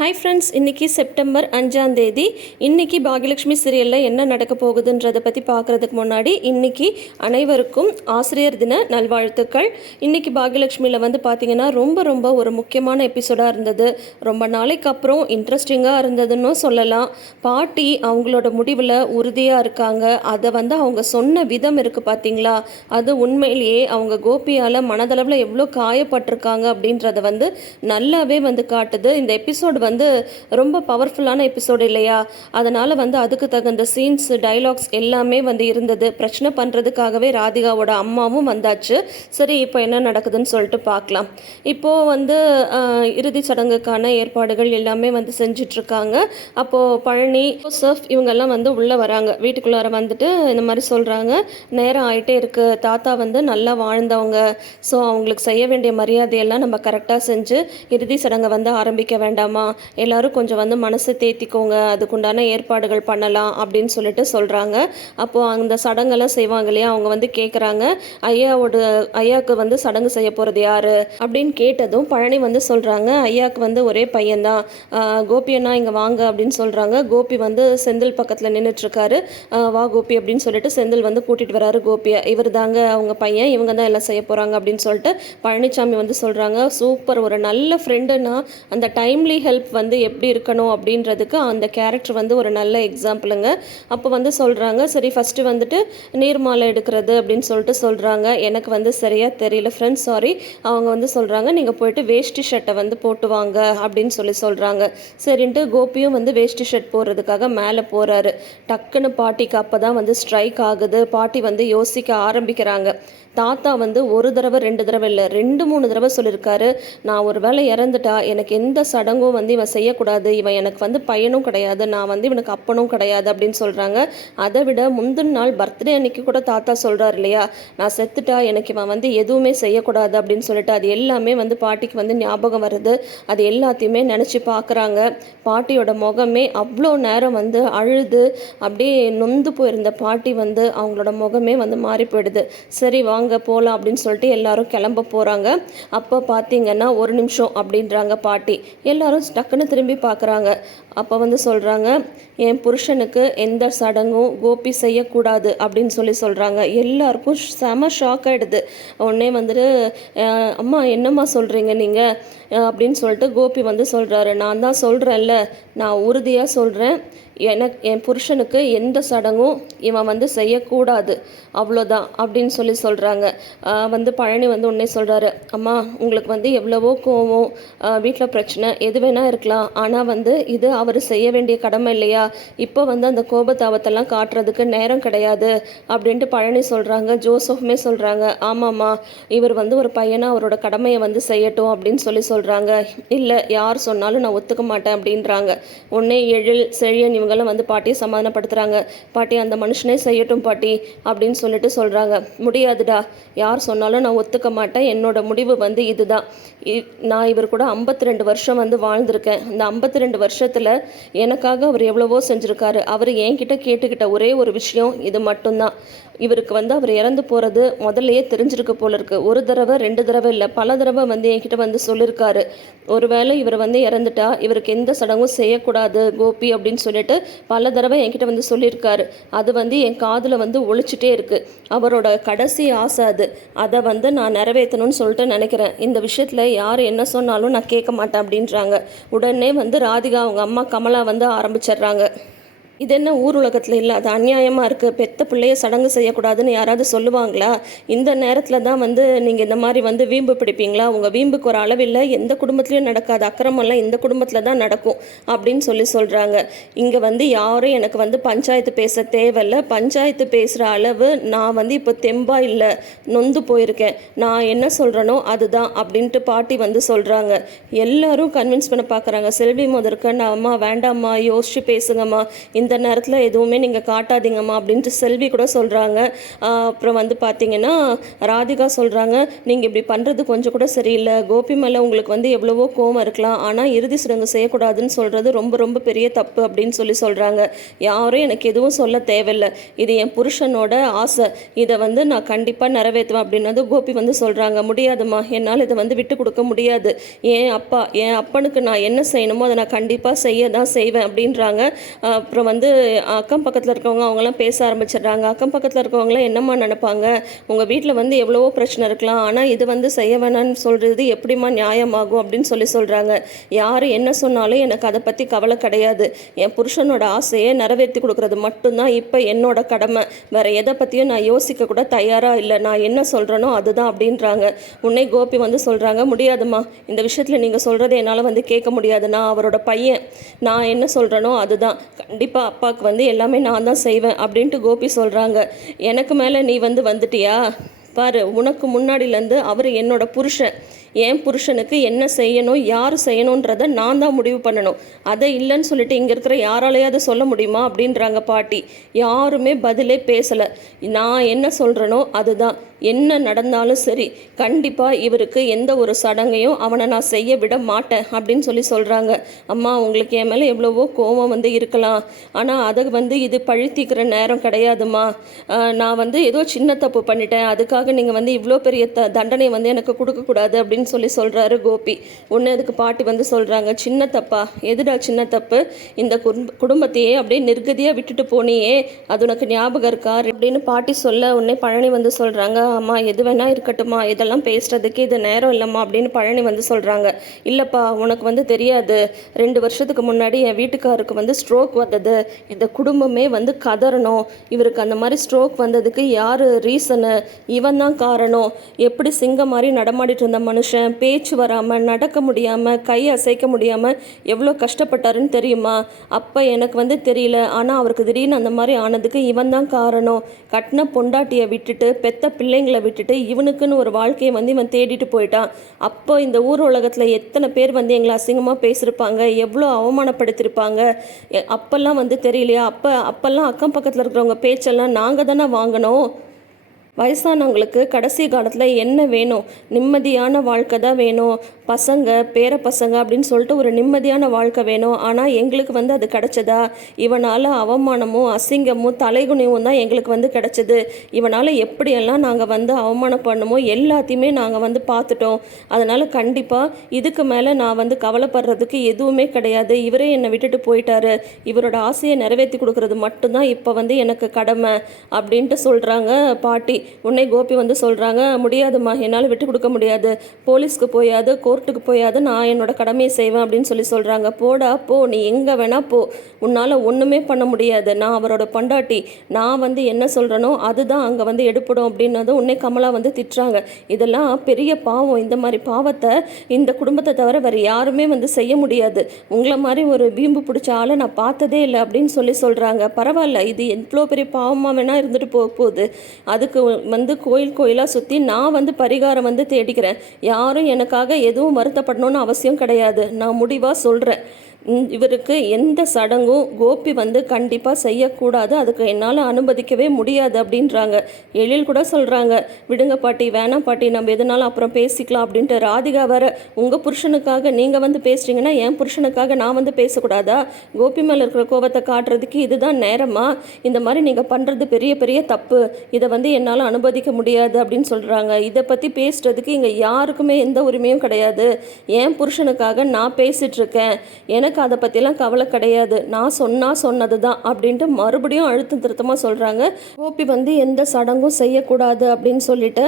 Hi friends, இன்றைக்கி September 5ஆம் தேதி. இன்றைக்கி பாகியலட்சுமி சீரியலில் என்ன நடக்க போகுதுன்றதை பற்றி பார்க்குறதுக்கு முன்னாடி இன்றைக்கி அனைவருக்கும் ஆசிரியர் தின நல்வாழ்த்துக்கள். இன்றைக்கி பாகியலட்சுமியில் பார்த்திங்கன்னா ரொம்ப ஒரு முக்கியமான எபிசோடாக இருந்தது. ரொம்ப நாளைக்கு அப்புறம் இன்ட்ரெஸ்டிங்காக இருந்ததுன்னு சொல்லலாம். பாட்டி அவங்களோட முடிவில் உறுதியாக இருக்காங்க. அதை அவங்க சொன்ன விதம் இருக்குது பார்த்திங்களா, அது உண்மையிலேயே அவங்க கோபியால் மனதளவில் எவ்வளோ காயப்பட்டிருக்காங்க அப்படின்றத நல்லாவே காட்டுது. இந்த எபிசோடு ரொம்ப பவர்ஃபுல்லான எபிசோடு இல்லையா? அதனால் அதுக்கு தகுந்த சீன்ஸ், டைலாக்ஸ் எல்லாமே இருந்தது. பிரச்சனை பண்ணுறதுக்காகவே ராதிகாவோட அம்மாவும் வந்தாச்சு. சரி, இப்போ என்ன நடக்குதுன்னு சொல்லிட்டு பார்க்கலாம். இப்போது இறுதி சடங்குக்கான ஏற்பாடுகள் எல்லாமே செஞ்சிட்ருக்காங்க. அப்போது பழனி, ஜோசப் இவங்கெல்லாம் உள்ளே வராங்க. வீட்டுக்குள்ளார வந்துட்டு இந்த மாதிரி சொல்கிறாங்க, நேரம் ஆகிட்டே இருக்குது, தாத்தா நல்லா வாழ்ந்தவங்க, ஸோ அவங்களுக்கு செய்ய வேண்டிய மரியாதையெல்லாம் நம்ம கரெக்டாக செஞ்சு இறுதி சடங்கை ஆரம்பிக்க வேண்டாமா, எல்லோரும் கொஞ்சம் மனசை தேத்திக்கோங்க, அதுக்குண்டான ஏற்பாடுகள் பண்ணலாம் அப்படின்னு சொல்லிட்டு சொல்கிறாங்க. அப்போது அந்த சடங்கெல்லாம் செய்வாங்க இல்லையா, அவங்க கேட்குறாங்க, ஐயாவுக்கு சடங்கு செய்ய போகிறது யார் அப்படின்னு கேட்டதும் பழனி சொல்கிறாங்க, ஐயாவுக்கு ஒரே பையன்தான், கோபியண்ணா இங்கே வாங்க அப்படின்னு சொல்கிறாங்க. கோபி செந்தில் பக்கத்தில் நின்றுட்டுருக்காரு. வா கோபி அப்படின்னு சொல்லிட்டு செந்தில் கூட்டிகிட்டு வராரு கோபியை. இவர் தாங்க அவங்க பையன், இவங்க தான் எல்லாம் செய்ய போகிறாங்க அப்படின்னு சொல்லிட்டு பழனிசாமி சொல்கிறாங்க. சூப்பர், ஒரு நல்ல ஃப்ரெண்டுன்னா அந்த டைம்லி ஹெல்ப் எப்படி இருக்கணும் அப்படின்றதுக்கு அந்த கேரக்டர் ஒரு நல்ல எக்ஸாம்பிளுங்க. அப்போ சொல்கிறாங்க, சரி ஃபஸ்ட்டு நீர்மாலை எடுக்கிறது அப்படின்னு சொல்லிட்டு சொல்கிறாங்க. எனக்கு சரியாக தெரியல ஃப்ரெண்ட்ஸ், சாரி. அவங்க சொல்கிறாங்க, நீங்கள் போயிட்டு வேஷ்டி ஷர்ட்டை போட்டு வாங்க அப்படின்னு சொல்கிறாங்க. சரின்ட்டு கோபியும் வேஷ்டி ஷர்ட் போடுறதுக்காக மேலே போகிறாரு. டக்குன்னு பாட்டிக்கு அப்போ தான் ஸ்ட்ரைக் ஆகுது. பாட்டி யோசிக்க ஆரம்பிக்கிறாங்க. தாத்தா ஒரு தடவை 2 தடவை இல்லை, 2-3 தடவை சொல்லியிருக்காரு, நான் ஒரு வேளை இறந்துட்டா எனக்கு எந்த சடங்கும் இவன் செய்யக்கூடாது, இவன் எனக்கு பையனும் கிடையாது, நான் இவனுக்கு அப்பனும் கிடையாது அப்படின்னு சொல்கிறாங்க. அதை விட முந்தின நாள் பர்த்டே அன்னைக்கு கூட தாத்தா சொல்கிறார் இல்லையா, நான் செத்துட்டா எனக்கு இவன் எதுவுமே செய்யக்கூடாது அப்படின்னு சொல்லிட்டு, அது எல்லாமே பாட்டிக்கு ஞாபகம் வருது. அது எல்லாத்தையுமே நினச்சி பார்க்குறாங்க. பாட்டியோட முகமே அவ்வளோ நேரம் அழுது அப்படியே நொந்து போயிருந்த பாட்டி அவங்களோட முகமே மாறி போயிடுது. சரி வாங்க போகலாம் அப்படின்னு சொல்லிட்டு எல்லாரும் கிளம்ப போகிறாங்க. அப்போ பார்த்தீங்கன்னா 1 நிமிஷம் அப்படின்றாங்க பாட்டி. எல்லாரும் டக்குன்னு திரும்பி பார்க்குறாங்க. அப்போ சொல்கிறாங்க, என் புருஷனுக்கு எந்த சடங்கும் கோபி செய்யக்கூடாது அப்படின்னு சொல்கிறாங்க. எல்லாருக்கும் செம ஷாக் ஆகிடுது. உடனே அம்மா என்னம்மா சொல்கிறீங்க நீங்கள் அப்படின்னு சொல்லிட்டு கோபி சொல்கிறாரு, நான் தான் சொல்கிறேன்ல, நான் உறுதியாக சொல்கிறேன், என் புருஷனுக்கு எந்த சடங்கும் இவன் செய்யக்கூடாது, அவ்வளோதான் அப்படின்னு சொல்கிறாங்க. பழனி உடனே சொல்கிறாரு, அம்மா உங்களுக்கு எவ்வளவோ கோவம், வீட்டில் பிரச்சனை எது வேணால் இருக்கலாம், ஆனால் இது அவர் செய்ய வேண்டிய கடமை இல்லையா, இப்போ அந்த கோபத்தாபத்தெல்லாம் காட்டுறதுக்கு நேரம் கிடையாது அப்படின்ட்டு பழனி சொல்கிறாங்க. ஜோசஃப்மே சொல்கிறாங்க, ஆமாம்மா இவர் ஒரு பையனாக அவரோட கடமையை செய்யட்டும் அப்படின்னு சொல்கிறாங்க. இல்லை, யார் சொன்னாலும் நான் ஒத்துக்க மாட்டேன் அப்படின்றாங்க. உடனே எழில், செழியன் இவங்கெல்லாம் பாட்டியை சமாதானப்படுத்துகிறாங்க. பாட்டி அந்த மனுஷனே செய்யட்டும் பாட்டி அப்படின்னு சொல்கிறாங்க. முடியாதுடா, யார் சொன்னாலும் நான் ஒத்துக்க மாட்டேன், என்னோட முடிவு இதுதான். நான் இவர் கூட 52 வருஷம் வாழ்ந்திருக்கேன். அந்த 52 வருஷத்தில் எனக்காக அவர் எவ்வளவோ செஞ்சுருக்காரு. அவர் என்கிட்ட கேட்டுக்கிட்ட ஒரே ஒரு விஷயம் இது மட்டும்தான். இவருக்கு அவர் இறந்து போகிறது முதல்லையே தெரிஞ்சிருக்க போல இருக்கு. 1 தடவை 2 தடவை இல்லை, பல தடவை என்கிட்ட சொல்லியிருக்காரு, ஒருவேளை இவர் இறந்துட்டா இவருக்கு எந்த சடங்கும் செய்யக்கூடாது கோபி அப்படின்னு சொல்லிட்டு பல தடவை என்கிட்ட சொல்லியிருக்காரு. அது என் காதில் ஒழிச்சிட்டே இருக்குது. அவரோட கடைசி ஆசை அது. அதை நான் நிறைவேற்றணும்னு சொல்லிட்டு நினைக்கிறேன். இந்த விஷயத்தில் யார் என்ன சொன்னாலும் நான் கேட்க மாட்டேன் அப்படின்றாங்க. உடனே ராதிகா அவங்க அம்மா கமலா ஆரம்பிச்சிடுறாங்க. இது என்ன ஊர் உலகத்தில் இல்லை, அது அநியாயமாக இருக்குது, பெத்த பிள்ளைய சடங்கு செய்யக்கூடாதுன்னு யாராவது சொல்லுவாங்களா? இந்த நேரத்தில் தான் நீங்கள் இந்த மாதிரி வீம்பு பிடிப்பீங்களா? உங்கள் வீம்புக்கு ஒரு அளவில்லை, எந்த குடும்பத்துலேயும் நடக்காது, அக்கிரமெல்லாம் இந்த குடும்பத்தில் தான் நடக்கும் அப்படின்னு சொல்கிறாங்க. இங்கே யாரும் எனக்கு பஞ்சாயத்து பேச தேவையில்லை, பஞ்சாயத்து பேசுகிற அளவு நான் இப்போ தெம்பாக இல்லை, நொந்து போயிருக்கேன், நான் என்ன சொல்கிறேனோ அதுதான் அப்படின்ட்டு பாட்டி சொல்கிறாங்க. எல்லாரும் கன்வின்ஸ் பண்ண பார்க்குறாங்க. செல்வி முதற்க, அம்மா வேண்டாம்மா, யோசிச்சு பேசுங்கம்மா, இந்த இந்த நேரத்தில் எதுவுமே நீங்கள் காட்டாதீங்கம்மா அப்படின்ட்டு செல்வி கூட சொல்கிறாங்க. அப்புறம் வந்து பார்த்தீங்கன்னா ராதிகா சொல்கிறாங்க, நீங்கள் இப்படி பண்ணுறது கொஞ்சம் கூட சரியில்லை. கோபி மேலே உங்களுக்கு வந்து எவ்வளவோ கோவம் இருக்கலாம், ஆனால் இறுதி சடங்கு செய்யக்கூடாதுன்னு சொல்கிறது ரொம்ப ரொம்ப பெரிய தப்பு அப்படின்னு சொல்கிறாங்க. யாரும் எனக்கு எதுவும் சொல்ல தேவையில்லை, இது என் புருஷனோட ஆசை, இதை வந்து நான் கண்டிப்பாக நிறைவேற்றுவேன் அப்படின்னது கோபி வந்து சொல்கிறாங்க. முடியாதுமா, என்னால் இதை வந்து விட்டு கொடுக்க முடியாது. என் அப்பனுக்கு நான் என்ன செய்யணுமோ அதை நான் கண்டிப்பாக செய்ய தான் செய்வேன் அப்படின்றாங்க. அப்புறம் வந்து அக்கம் பக்கத்தில் இருக்கவங்க அவங்களாம் பேச ஆரம்பிச்சிடுறாங்க. அக்கம் பக்கத்தில் இருக்கவங்களாம் என்னம்மா நினைப்பாங்க, உங்கள் வீட்டில் வந்து எவ்வளவோ பிரச்சனை இருக்கலாம், ஆனால் இது வந்து செய்ய வேணான்னு சொல்கிறது எப்படிம்மா நியாயமாகும் அப்படின்னு சொல்கிறாங்க. யார் என்ன சொன்னாலும் எனக்கு அதை பற்றி கவலை கிடையாது. என் புருஷனோட ஆசையை நிறைவேற்றி கொடுக்குறது மட்டும்தான் இப்போ என்னோட கடமை. வேறு எதை பற்றியும் நான் யோசிக்க கூட தயாராக இல்லை. நான் என்ன சொல்கிறேனோ அதுதான் அப்படின்றாங்க. உன்னை கோபி வந்து சொல்கிறாங்க, முடியாதுமா, இந்த விஷயத்தில் நீங்கள் சொல்கிறத என்னால் வந்து கேட்க முடியாது. நான் அவரோட பையன், நான் என்ன சொல்கிறேனோ அதுதான். கண்டிப்பாக அப்பாவுக்கு வந்து எல்லாமே நான் தான் செய்வேன் அப்படின்ட்டு கோபி சொல்கிறாங்க. எனக்கு மேலே நீ வந்துட்டியா பாரு, உனக்கு முன்னாடிலேருந்து அவர் என்னோட புருஷன். என் புருஷனுக்கு என்ன செய்யணும், யார் செய்யணுன்றதை நான் தான் முடிவு பண்ணணும். அதை இல்லைன்னு சொல்லிட்டு இங்கே இருக்கிற யாராலையாவது சொல்ல முடியுமா அப்படின்றாங்க பாட்டி. யாருமே பதிலே பேசலை. நான் என்ன சொல்கிறேனோ அதுதான். என்ன நடந்தாலும் சரி, கண்டிப்பாக இவருக்கு எந்த ஒரு சடங்கையும் அவனை நான் செய்ய விட மாட்டேன் அப்படின்னு சொல்கிறாங்க. அம்மா, உங்களுக்கு என் மேலே எவ்வளவோ கோபம் வந்து இருக்கலாம், ஆனால் அதை வந்து இது பழித்திக்கிற நேரம் கிடையாதுமா. நான் வந்து ஏதோ சின்ன தப்பு பண்ணிட்டேன், அதுக்காக நீங்கள் வந்து இவ்வளோ பெரிய தண்டனை வந்து எனக்கு கொடுக்கக்கூடாது அப்படின்னு சொல்கிறாரு கோபி. ஒன்று அதுக்கு பாட்டி வந்து சொல்கிறாங்க, சின்ன தப்பா, எதுடா சின்ன தப்பு, இந்த குடும்பத்தையே அப்படியே நிர்கதியாக விட்டுட்டு போனியே, அது உனக்கு ஞாபகம் இருக்கா அப்படின்னு பாட்டி சொல்ல உடனே பழனி வந்து சொல்கிறாங்க, அம்மா எது வேணா இருக்கட்டுமா, இதெல்லாம் பேசுறதுக்கு இது நேரம் இல்லைம்மா அப்படின்னு பழனி வந்து சொல்கிறாங்க. இல்லைப்பா, உனக்கு வந்து தெரியாது, 2 வருஷத்துக்கு முன்னாடி என் வீட்டுக்காருக்கு வந்து ஸ்ட்ரோக் வந்தது, இந்த குடும்பமே வந்து கதறணும். இவருக்கு அந்த மாதிரி ஸ்ட்ரோக் வந்ததுக்கு யார் ரீசனு, இவன் தான் காரணம். எப்படி சிங்கம் மாதிரி நடமாடிட்டு இருந்த மனுஷன் பேச்சு வராமல், நடக்க முடியாமல், கை அசைக்க முடியாமல் எவ்வளோ கஷ்டப்பட்டாருன்னு தெரியுமா? அப்போ எனக்கு வந்து தெரியல, ஆனால் அவருக்கு திடீர்னு அந்த மாதிரி ஆனதுக்கு இவன் தான் காரணம். கட்டின பொண்டாட்டியை விட்டுட்டு, பெத்த பிள்ளைங்களை விட்டுட்டு, இவனுக்குன்னு ஒரு வாழ்க்கையை வந்து இவன் தேடிட்டு போயிட்டான். அப்போ இந்த ஊர் உலகத்தில் எத்தனை பேர் வந்து எங்களை அசிங்கமாக பேசியிருப்பாங்க, எவ்வளோ அவமானப்படுத்தியிருப்பாங்க. அப்போல்லாம் வந்து தெரியலையா? அப்போல்லாம் அக்கம் பக்கத்தில் இருக்கிறவங்க பேச்செல்லாம் நாங்கள் தானே வாங்கினோம். வயசானவங்களுக்கு கடைசி காலத்தில் என்ன வேணும்? நிம்மதியான வாழ்க்கை தான் வேணும். பசங்க, பேர பசங்க அப்படின்னு சொல்லிட்டு ஒரு நிம்மதியான வாழ்க்கை வேணும். ஆனால் எங்களுக்கு வந்து அது கிடைச்சதா? இவனால் அவமானமும் அசிங்கமும் தலைகுனிவும் தான் எங்களுக்கு வந்து கிடைச்சது. இவனால் எப்படியெல்லாம் நாங்கள் வந்து அவமானம் பண்ணுமோ எல்லாத்தையுமே நாங்கள் வந்து பார்த்துட்டோம். அதனால் கண்டிப்பாக இதுக்கு மேலே நான் வந்து கவலைப்படுறதுக்கு எதுவுமே கிடையாது. இவரே என்னை விட்டுட்டு போயிட்டாரு. இவரோட ஆசையை நிறைவேற்றி கொடுக்கறது மட்டும்தான் இப்போ வந்து எனக்கு கடமை அப்படின்ட்டு சொல்கிறாங்க பாட்டி. உன்னை கோபி வந்து சொல்கிறாங்க, முடியாதுமா, என்னால் விட்டு கொடுக்க முடியாது. போலீஸ்க்கு போயாது, கோர்ட்டுக்கு போயாது, நான் என்னோட கடமையை செய்வேன் அப்படின்னு சொல்கிறாங்க. போடா போ, நீ எங்கே வேணா போ, உன்னால் ஒன்றுமே பண்ண முடியாது. நான் அவரோட பொண்டாட்டி, நான் வந்து என்ன சொல்கிறேனோ அதுதான் அங்கே வந்து எடுப்படும் அப்படின்னதும் உன்னை கமலா வந்து திட்டுறாங்க. இதெல்லாம் பெரிய பாவம். இந்த மாதிரி பாவத்தை இந்த குடும்பத்தை தவிர வேறு யாருமே வந்து செய்ய முடியாது. உங்களை மாதிரி ஒரு வீம்பு பிடிச்ச ஆளை நான் பார்த்ததே இல்லை அப்படின்னு சொல்கிறாங்க. பரவாயில்ல, இது எவ்வளோ பெரிய பாவமாக வேணால் இருந்துட்டு போகுது. அதுக்கு வந்து கோயிலாக சுற்றி நான் வந்து பரிகாரம் வந்து தேடிக்கிறேன். யாரும் எனக்காக எதுவும் வருத்தப்படணும்னு அவசியம் கிடையாது. நான் முடிவாக சொல்கிறேன், இவருக்கு எந்த சடங்கும் கோபி வந்து கண்டிப்பாக செய்யக்கூடாது. அதுக்கு என்னால் அனுமதிக்கவே முடியாது அப்படின்றாங்க. எழில் கூட சொல்கிறாங்க, விடுங்க பாட்டி, வேணாம் பாட்டி, நம்ம எதுனாலும் அப்புறம் பேசிக்கலாம் அப்படின்ட்டு. ராதிகா வேற, உங்கள் புருஷனுக்காக நீங்கள் வந்து பேசுகிறீங்கன்னா என் புருஷனுக்காக நான் வந்து பேசக்கூடாதா? கோபி மேலே இருக்கிற கோபத்தை காட்டுறதுக்கு இதுதான் நேரமா? இந்த மாதிரி நீங்கள் பண்ணுறது பெரிய பெரிய தப்பு. இதை வந்து என்னால் அனுமதிக்க முடியாது அப்படின்னு சொல்கிறாங்க. இதை பற்றி பேசுகிறதுக்கு இங்கே யாருக்குமே எந்த உரிமையும் கிடையாது. என் புருஷனுக்காக நான் பேசிகிட்ருக்கேன், எனக்கு அதை பற்றிலாம் கவலை கிடையாது. நான் சொன்னது தான் அப்படின்ட்டு மறுபடியும் அழுத்தம் திருத்தமாக சொல்கிறாங்க. கோபி வந்து எந்த சடங்கும் செய்யக்கூடாது அப்படின்னு சொல்லிட்டு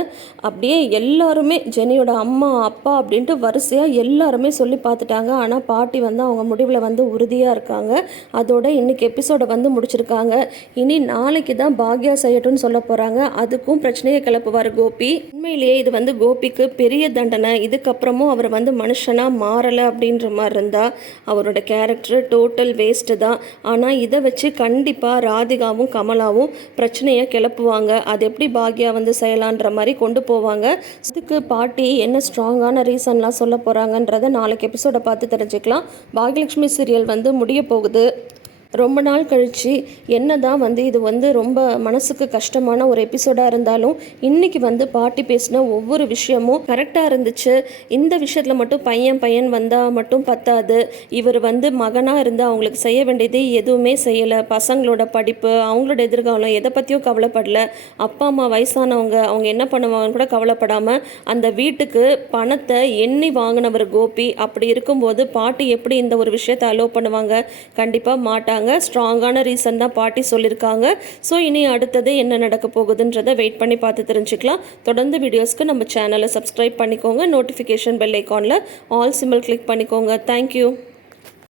அப்படியே எல்லாருமே, ஜெனியோட அம்மா அப்பா அப்படின்ட்டு வரிசையாக எல்லாருமே சொல்லி பார்த்துட்டாங்க. ஆனால் பாட்டி வந்து அவங்க முடிவில் வந்து உறுதியாக இருக்காங்க. அதோட இன்னைக்கு எபிசோடை வந்து முடிச்சிருக்காங்க. இனி நாளைக்கு தான் பாக்யா செய்யட்டும்னு சொல்ல போகிறாங்க. அதுக்கும் பிரச்சனையை கிளப்புவார் கோபி. உண்மையிலேயே இது வந்து கோபிக்கு பெரிய தண்டனை. இதுக்கப்புறமும் அவர் வந்து மனுஷனாக மாறலை அப்படின்ற மாதிரி இருந்தால் அவரோட கேரக்டர் டோட்டல் வேஸ்ட்டு தான். ஆனால் இதை வச்சு கண்டிப்பாக ராதிகாவும் கமலாவும் பிரச்சனையை கிளப்புவாங்க. அது எப்படி பாக்யா வந்து செய்யலான்ற மாதிரி கொண்டு போவாங்க. இதுக்கு பாட்டி என்ன ஸ்ட்ராங்கான ரீசன்லாம் சொல்ல போகிறாங்கன்றதை நாளைக்கு எபிசோடை பார்த்து தெரிஞ்சுக்கலாம். பாக்யலட்சுமி சீரியல் வந்து முடிய போகுது. ரொம்ப நாள் கழித்து என்னதான் இது ரொம்ப மனசுக்கு கஷ்டமான ஒரு எபிசோடாக இருந்தாலும் இன்றைக்கி பாட்டி பேசின ஒவ்வொரு விஷயமும் கரெக்டாக இருந்துச்சு. இந்த விஷயத்தில் மட்டும் பையன் வந்தால் மட்டும் பத்தாது. இவர் மகனாக இருந்து அவங்களுக்கு செய்ய வேண்டியது எதுவுமே செய்யலை. பசங்களோட படிப்பு, அவங்களோட எதிர்காலம் எதை பற்றியும் கவலைப்படல. அப்பா அம்மா வயசானவங்க, அவங்க என்ன பண்ணுவாங்கன்னு கூட கவலைப்படாமல் அந்த வீட்டுக்கு பணத்தை எண்ணி வாங்கினவர் கோபி. அப்படி இருக்கும்போது பாட்டி எப்படி இந்த ஒரு விஷயத்தை அலோவ் பண்ணுவாங்க? கண்டிப்பாக மாட்டாங்க. ஸ்ட்ராங்கான ரீசன் தான் பாட்டி சொல்லியிருக்காங்க. ஸோ இனி அடுத்தது என்ன நடக்க போகுதுன்றதை வெயிட் பண்ணி பார்த்து தெரிஞ்சுக்கலாம். தொடர்ந்து வீடியோஸ்க்கு நம்ம சேனலை சப்ஸ்கிரைப் பண்ணிக்கோங்க. நோட்டிஃபிகேஷன் பெல் ஐக்கானில் ஆல் சிம்பிள் கிளிக் பண்ணிக்கோங்க. தேங்க்யூ.